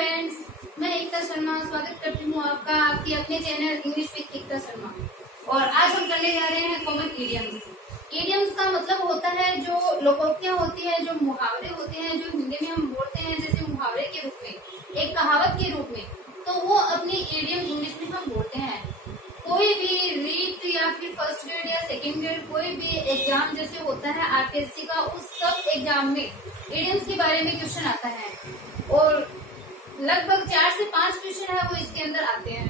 Friends, मैं एकता शर्मा स्वागत करती हूँ आपका आपकी अपने channel English with Ekta Sharma. और आज हम करने जा रहे हैं कॉमन इडियम्स। इडियम्स का मतलब होता है जो लोकोक्तियाँ होती है, जो मुहावरे होते हैं, जो हिंदी में हम बोलते हैं जैसे मुहावरे के रूप में, एक कहावत के रूप में, तो वो अपनी इडियम इंग्लिश में हम बोलते हैं। कोई भी रीट या फिर फर्स्ट ग्रेड या सेकेंड ग्रेड कोई भी एग्जाम जैसे होता है आरपीएससी का, उस सब एग्जाम में इडियम्स के बारे में क्वेश्चन आता है और लगभग 4 से 5 क्वेश्चन है वो इसके अंदर आते हैं।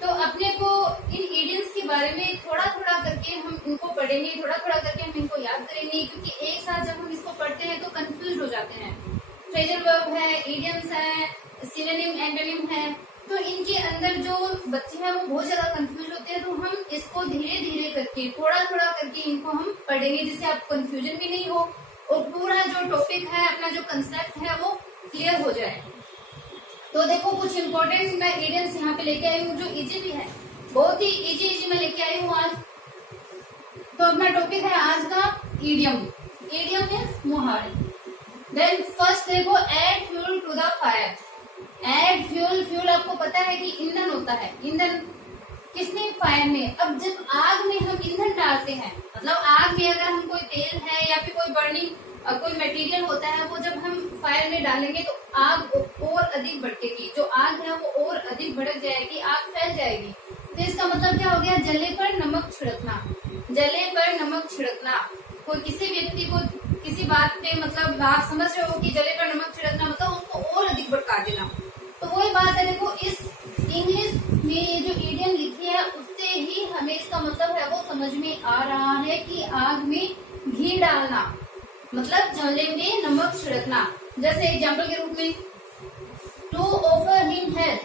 तो अपने को इन इडियम्स के बारे में थोड़ा थोड़ा करके हम इनको पढ़ेंगे, थोड़ा थोड़ा करके हम इनको याद करेंगे, क्योंकि एक साथ जब हम इसको पढ़ते हैं तो कंफ्यूज हो जाते हैं। फ्रेजल वर्ब है, इडियम्स है, सिनोनिम एंटोनिम है, तो इनके अंदर जो बच्चे हैं वो बहुत ज्यादा कंफ्यूज होते हैं। तो हम इसको धीरे धीरे करके थोड़ा थोड़ा करके इनको हम पढ़ेंगे, जिससे आप कंफ्यूजन भी नहीं हो और पूरा जो टॉपिक है, अपना जो कंसेप्ट है वो क्लियर हो जाए। तो देखो कुछ इम्पोर्टेंट मैं इडियम्स यहाँ पे लेके आई हूँ जो इजी भी है, बहुत ही इजी मैं लेके आई हूँ आज। तो अपना टॉपिक है आज का इडियम। इडियम मीन्स मुहावरे। देन फर्स्ट देखो, add fuel to the fire. Add fuel, fuel आपको पता है कि ईंधन होता है। ईंधन किसमें? फायर में। अब जब आग में हम ईंधन डालते हैं, मतलब आग में अगर हम कोई तेल है या फिर कोई बर्निंग कोई मटेरियल होता है, वो जब हम फायर में डालेंगे तो आग और अधिक भड़केगी, जो आग है वो और अधिक भड़क जाएगी, आग फैल जाएगी। तो इसका मतलब क्या हो गया? जले पर नमक छिड़कना। जले पर नमक छिड़कना, कोई किसी व्यक्ति को किसी बात पे, मतलब आप समझ रहे हो कि जले पर नमक छिड़कना मतलब उसको और अधिक भड़का देना। तो वही बात है, देखो इस इंग्लिश में ये जो इडियम लिखी है उससे ही हमें इसका मतलब है वो समझ में आ रहा है कि आग में घी डालना मतलब जले में नमक छिड़कना। जैसे एग्जाम्पल के रूप में, to offer him help,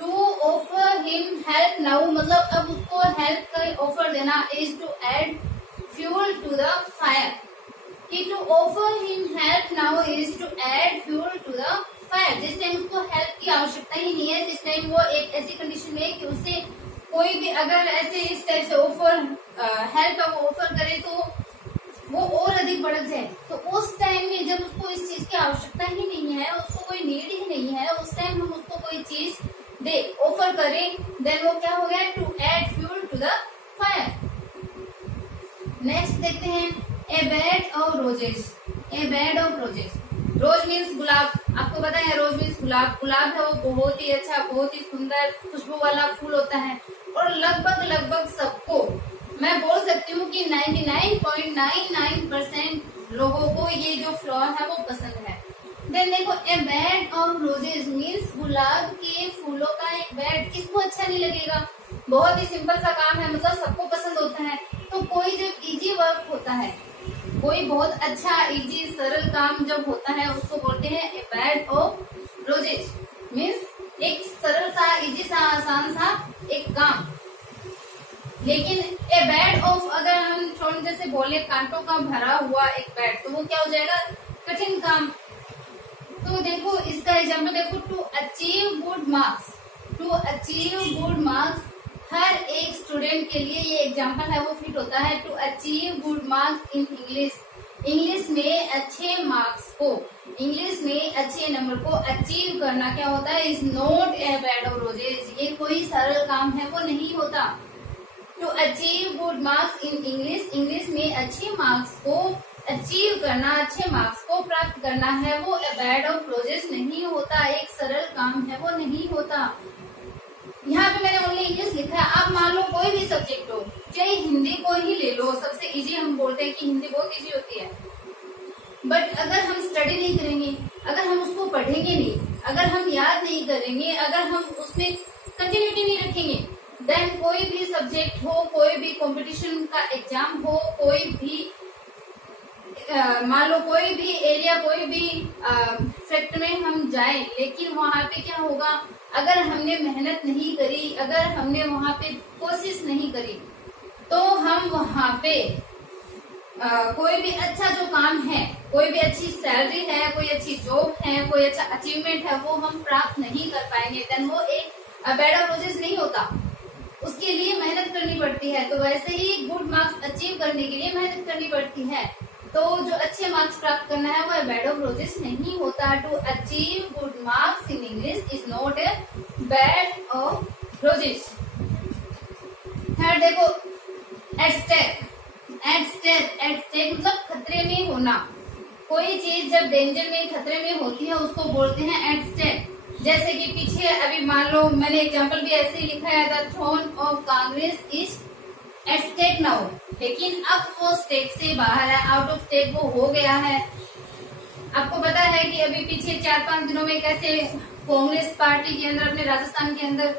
to offer him help now मतलब अब उसको हेल्प का ऑफर देना, is to add fuel to the fire. कि to offer him help now is to add fuel to the fire. जिस टाइम उसको help की आवश्यकता ही नहीं है, जिस टाइम वो एक ऐसी कंडीशन में है कि उससे कोई भी अगर ऐसे इस टाइप से ऑफर हेल्प वो ऑफर करे तो वो और अधिक बढ़ जाए, तो उस टाइम में जब उसको इस चीज की आवश्यकता ही नहीं है, उसको कोई नीड ही नहीं है, उस टाइम हम उसको कोई चीज दे ऑफर करें, देन वो क्या हो गया? To add fuel to the fire. Next देखते हैं, a bed of roses. A bed of roses, rose means गुलाब। आपको पता है रोज मीन्स गुलाब। गुलाब है वो बहुत ही अच्छा, बहुत ही सुंदर खुशबू वाला फूल होता है और लगभग सबको मैं बोल सकती हूँ कि 99.99% लोगों को ये जो फ्लावर है वो पसंद है। देन देखो, ए बेड ऑफ रोजेस मीन्स गुलाब के फूलों का एक बेड। किसको अच्छा नहीं लगेगा? बहुत ही सिंपल सा काम है, मतलब सबको पसंद होता है। तो कोई जब इजी वर्क होता है, कोई बहुत अच्छा इजी सरल काम जब होता है उसको बोलते हैं a bed of roses. Means एक सरल सा, इजी सा, आसान सा एक काम। लेकिन ए बेड ऑफ अगर हम थोड़ी जैसे बोले कांटों का भरा हुआ एक बेड, तो वो क्या हो जाएगा? कठिन काम। तो देखो इसका एग्जाम्पल देखो, to achieve good marks. To achieve good marks हर एक स्टूडेंट के लिए ये एग्जाम्पल है वो फिट होता है। To achieve good marks in English, English में अच्छे मार्क्स को, इंग्लिश में अच्छे नंबर को अचीव करना क्या होता है? Is not a bed of roses. ये कोई सरल काम है वो नहीं होता। To achieve good marks in English, English में अच्छे मार्क्स को अचीव करना, अच्छे मार्क्स को प्राप्त करना है वो ए बेड ऑफ रोजेस नहीं होता, एक सरल काम है वो नहीं होता। यहाँ पे मैंने ओनली इंग्लिश लिखा है। आप मान लो कोई भी सब्जेक्ट हो, चाहे हिंदी को ही ले लो, सबसे इजी हम बोलते हैं कि हिंदी बहुत इजी होती है, बट अगर हम स्टडी नहीं करेंगे, अगर हम उसको पढ़ेंगे नहीं, अगर हम याद नहीं करेंगे, अगर हम उसमें कंटिन्यूटी नहीं रखेंगे, देन कोई भी सब्जेक्ट हो, कोई भी कंपटीशन का एग्जाम हो, कोई भी मान लो कोई भी एरिया, कोई भी फैक्ट में हम जाएं, लेकिन वहाँ पे क्या होगा? अगर हमने मेहनत नहीं करी, अगर हमने वहाँ पे कोशिश नहीं करी, तो हम वहाँ पे कोई भी अच्छा जो काम है, कोई भी अच्छी सैलरी है, कोई अच्छी जॉब है, कोई अच्छा अचीवमेंट है, वो हम प्राप्त नहीं कर पाएंगे। देन वो एक बेड ऑफ रोजेस नहीं होता, उसके लिए मेहनत करनी पड़ती है। तो वैसे ही गुड मार्क्स अचीव करने के लिए मेहनत करनी पड़ती है। तो जो अच्छे मार्क्स प्राप्त करना है वो बेड ऑफ रोजेस नहीं होता। To achieve good marks in English is not a bed of roses. Third देखो, एट स्टेक मतलब खतरे में होना। कोई चीज जब डेंजर में, खतरे में होती है उसको बोलते हैं एट स्टेक। जैसे कि पीछे अभी मान लो मैंने एग्जांपल भी ऐसे ही लिखा है, the throne of Congress is at stake now, लेकिन अब वो स्टेक से बाहर है, आउट ऑफ स्टेक वो हो गया है। आपको पता है कि अभी पीछे 4-5 दिनों में कैसे कांग्रेस पार्टी के अंदर, अपने राजस्थान के अंदर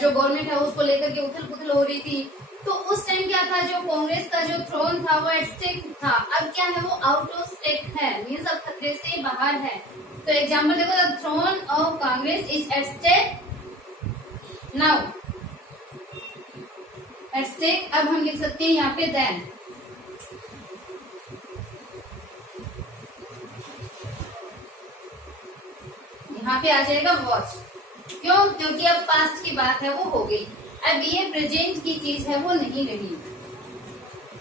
जो गवर्नमेंट है उसको लेकर के उथल पुथल हो रही थी। तो उस टाइम क्या था, जो कांग्रेस का जो थ्रोन था वो एट स्टेक था, अब क्या है वो आउट ऑफ स्टेक है, मीन्स अब खतरे से बाहर है। तो एग्जाम्पल देखो, the throne of Congress is at stake now, at stake. अब हम लिख सकते हैं यहाँ पे देन। यहाँ पे आ जाएगा वॉच। क्यों? क्योंकि अब पास्ट की बात है वो हो गई, अब ये प्रेजेंट की चीज है वो नहीं रही।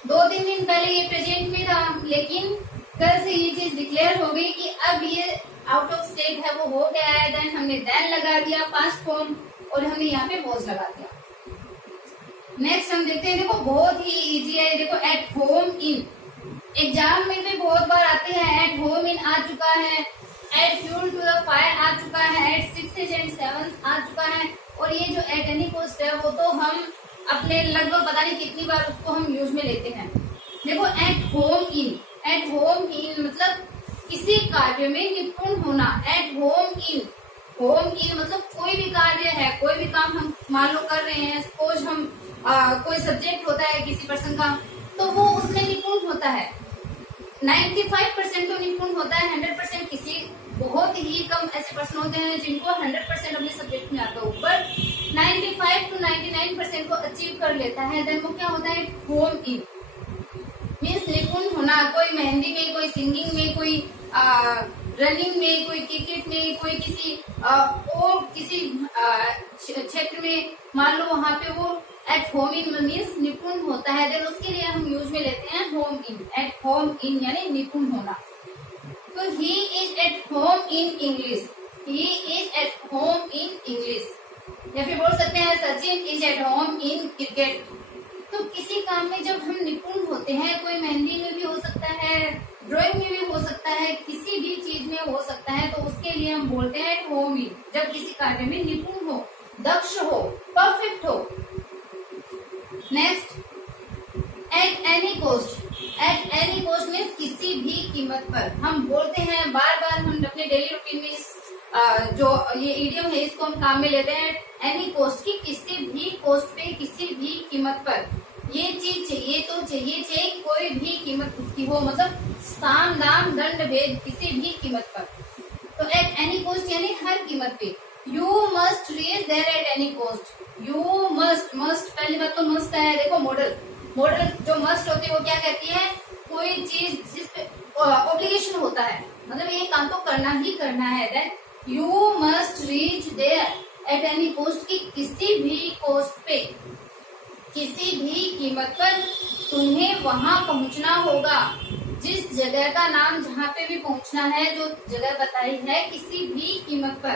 2-3 दिन पहले ये प्रेजेंट में था, लेकिन कल से ये चीज डिक्लेयर हो गई कि अब ये आउट ऑफ स्टेट है वो हो गया है। देन हमने देन लगा दिया पास्ट फॉर्म और हमने यहाँ पे वॉज लगा दिया। नेक्स्ट हम देखते हैं, देखो बहुत ही इजी है। देखो एट होम इन, एग्जाम में भी बहुत बार आते हैं। एट होम इन आ चुका है, add fuel to the fire आ चुका है, एट 6 एंड 7 आ चुका है। और ये जो एट एनी कॉस्ट है वो तो हम अपने लगभग पता नहीं कितनी बार उसको हम यूज में लेते हैं। देखो at home in, at home in मतलब किसी कार्य में निपुण होना। At home in, home in मतलब कोई भी कार्य है, कोई भी काम हम मान लो कर रहे हैं, सपोज हम कोई सब्जेक्ट होता है किसी पर्सन का, तो वो उसमें निपुण होता है। 95% तो निपुण होता है, 100% किसी, बहुत ही कम ऐसे पर्सन होते हैं जिनको 100% अपने सब्जेक्ट में आता है। ऊपर 95 to 99% को अचीव कर लेता है, देन वो क्या होता है होम इन, मीन्स निपुण होना। कोई मेहंदी में, कोई सिंगिंग में, कोई रनिंग में, कोई क्रिकेट में, कोई किसी और किसी क्षेत्र में मान लो वहां पे वो एट होम इन मीन्स निपुण होता है। देन उसके लिए हम यूज में लेते हैं home in, at home in यानी निपुण होना। तो he is at home in English, he is at home in English. या फिर बोल सकते हैं Sachin is at home in cricket. तो किसी काम में जब हम निपुण होते हैं, कोई मेहंदी में भी हो सकता है, ड्राइंग में भी हो सकता है, किसी भी चीज में हो सकता है, तो उसके लिए हम बोलते हैं एट होम इन। जब किसी कार्य में निपुण हो, दक्ष हो, परफेक्ट हो। Next, eight any cost, eight any cost means किसी भी कीमत पर। हम बोलते हैं बार बार, हम अपने डेली रूटीन में इस जो ये इडियम है इसको हम काम में लेते हैं। एनी कॉस्ट की किसी भी कॉस्ट पे, किसी भी कीमत पर ये चीज चाहिए तो चाहिए, चाहे कोई भी कीमत उसकी हो, मतलब साम दाम दंड भेद किसी भी कीमत पर। तो एट एनी कॉस्ट यानी हर कीमत पे। You must reach there at any cost, you must, must पहली बात तो मस्ट है। देखो मॉडल, मॉडल जो मस्ट होती है वो क्या कहती है, कोई चीज जिसपे ऑब्लिगेशन होता है, मतलब ये काम तो करना ही करना है। Then you must reach there at any cost की किसी भी कॉस्ट पे, किसी भी कीमत पर तुम्हें वहां पहुंचना होगा। जिस जगह का नाम जहाँ पे भी पहुंचना है, जो जगह बताई है, किसी भी कीमत पर,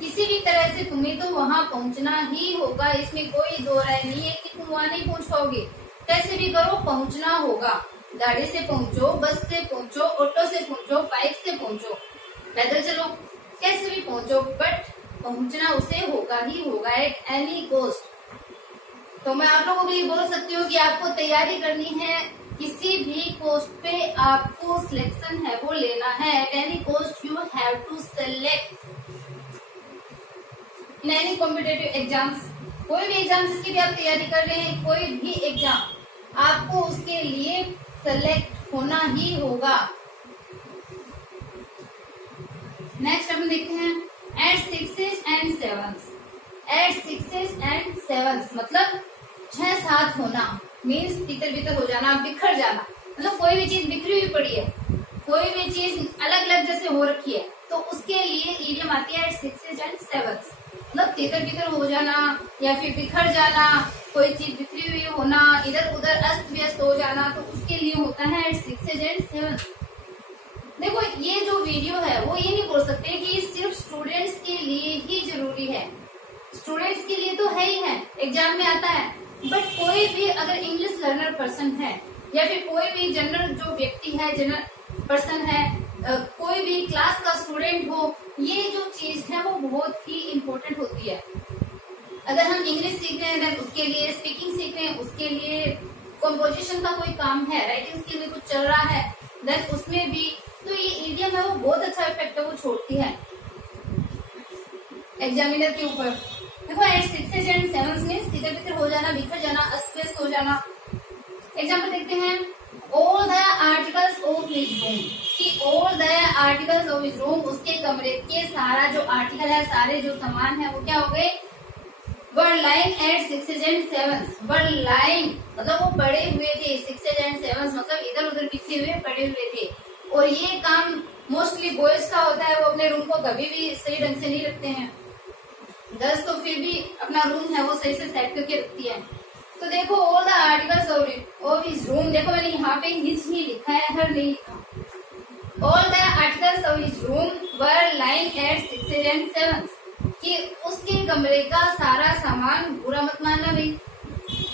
किसी भी तरह से तुम्हें तो वहां पहुंचना ही होगा। इसमें कोई दो राय नहीं है कि तुम वहां नहीं पहुंच पाओगे, कैसे भी करो पहुंचना होगा। गाड़ी से पहुंचो, बस से पहुंचो, ऑटो से पहुंचो, बाइक से पहुंचो, पैदल चलो, कैसे भी पहुंचो, बट पहुंचना उसे होगा ही होगा एट एनी कॉस्ट। तो मैं आप लोगों को ये बोल सकती हूँ कि आपको तैयारी करनी है, किसी भी कॉस्ट पे आपको सिलेक्शन है वो लेना है। At any cost you have to select in any competitive exams. कोई भी एग्जाम जिसकी भी आप तैयारी कर रहे हैं, कोई भी एग्जाम, आपको उसके लिए सेलेक्ट होना ही होगा। नेक्स्ट हम देखते हैं एट 6 and 7, एट 6 and 7 मतलब 6-7 होना, मीन्स तितर बितर हो जाना, बिखर जाना। मतलब कोई भी चीज बिखरी हुई पड़ी है, कोई भी चीज अलग अलग जैसे हो रखी है, तो उसके लिए इडियम आती है एट 6 and 7, मतलब तितर बितर हो जाना या फिर बिखर जाना, कोई चीज बिखरी हुई होना, इधर उधर अस्त व्यस्त हो जाना, तो उसके लिए होता है एट 6 and 7। ये जो वीडियो है वो ये नहीं बोल सकते कि सिर्फ स्टूडेंट्स के लिए ही जरूरी है। स्टूडेंट्स के लिए तो है ही है, एग्जाम में आता है, बट कोई भी अगर इंग्लिश लर्नर पर्सन है या फिर कोई भी जनरल जो व्यक्ति है, जनरल पर्सन है, कोई भी क्लास का स्टूडेंट हो, ये जो चीज है वो बहुत ही इम्पोर्टेंट होती है। अगर हम इंग्लिश सीख रहे हैं देन उसके लिए, स्पीकिंग सीख रहे हैं उसके लिए, कंपोजिशन का कोई काम है, राइटिंग के लिए कुछ चल रहा है देन उसमें भी, तो ये ईडियम है वो बहुत अच्छा इफेक्ट है वो छोड़ती है एग्जामिनर के ऊपर। देखो एट 6 एंड 7 में तितर बितर हो जाना, बिखर जाना, अस्त व्यस्त हो जाना। एग्जाम्पल देखते हैं, all the articles of his room, कि all the articles of his room, उसके कमरे के सारा जो आर्टिकल है, सारे जो सामान है वो क्या हो गए, were lying at 6 and 7, were lying मतलब वो पड़े हुए थे, 6 एंड 7 मतलब इधर उधर बिखरे हुए पड़े हुए थे। और ये काम मोस्टली बॉयज का होता है, वो अपने रूम को कभी भी सही ढंग से नहीं रखते हैं। गर्ल्स तो फिर भी अपना रूम है वो सही से सेट करके रखती है। तो देखो all the articles of his room, देखो मैंने यहाँ पे हिज ही लिखा है, हर नहीं लिखा। All the articles of his room were lying at 6 and 7, कि उसके कमरे का सारा सामान, बुरा मत मानना भाई,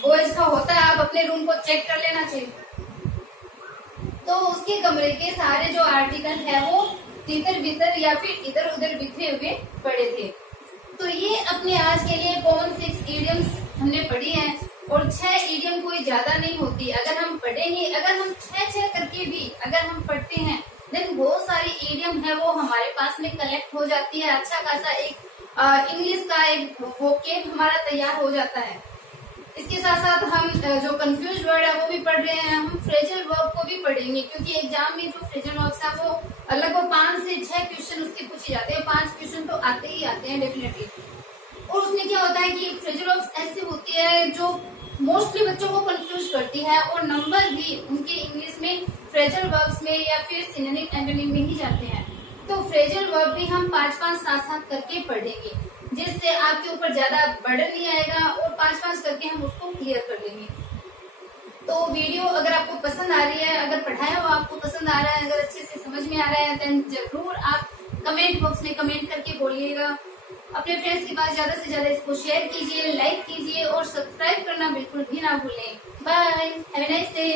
बॉयज का होता है, आप अपने रूम को चेक कर लेना चाहिए। तो उसके कमरे के सारे जो आर्टिकल है वो तितर बितर या फिर इधर उधर बिखरे हुए पड़े थे। तो ये अपने आज के लिए कॉमन 6 इडियम्स हमने पढ़ी है, और 6 इडियम कोई ज्यादा नहीं होती। अगर हम पढ़ेंगे, अगर हम 6 करके भी अगर हम पढ़ते हैं देन बहुत सारी इडियम है वो हमारे पास में कलेक्ट हो जाती है। अच्छा खासा एक इंग्लिश का एक वोकेब हमारा तैयार हो जाता है। इसके साथ साथ हम जो कंफ्यूज वर्ड है वो भी पढ़ रहे हैं, हम फ्रेजल वर्ब को भी पढ़ेंगे, क्योंकि एग्जाम में जो फ्रेजल वर्ब्स है वो लगभग 5 से 6 क्वेश्चन उसके पूछे जाते हैं। 5 क्वेश्चन तो आते ही आते हैं डेफिनेटली। और उसमें क्या होता है कि फ्रेजल वर्ब्स ऐसी होती है जो मोस्टली बच्चों को कंफ्यूज करती है, और नंबर भी उनके इंग्लिश में फ्रेजल वर्ब्स में या फिर सिनोनिम एंटोनिम में ही जाते हैं। तो फ्रेजल वर्ब भी हम 5-5 साथ करके पढ़ेंगे, जिससे आपके ऊपर ज्यादा बर्डन नहीं आएगा, और 5-5 करके हम उसको क्लियर कर लेंगे। तो वीडियो अगर आपको पसंद आ रही है, अगर पढ़ाया हुआ आपको पसंद आ रहा है, अगर अच्छे से समझ में आ रहा है, देन जरूर आप कमेंट बॉक्स में कमेंट करके बोलिएगा। अपने फ्रेंड्स के पास ज्यादा से ज्यादा इसको शेयर कीजिए, लाइक कीजिए, और सब्सक्राइब करना बिल्कुल भी ना भूलें। Bye, have a nice day.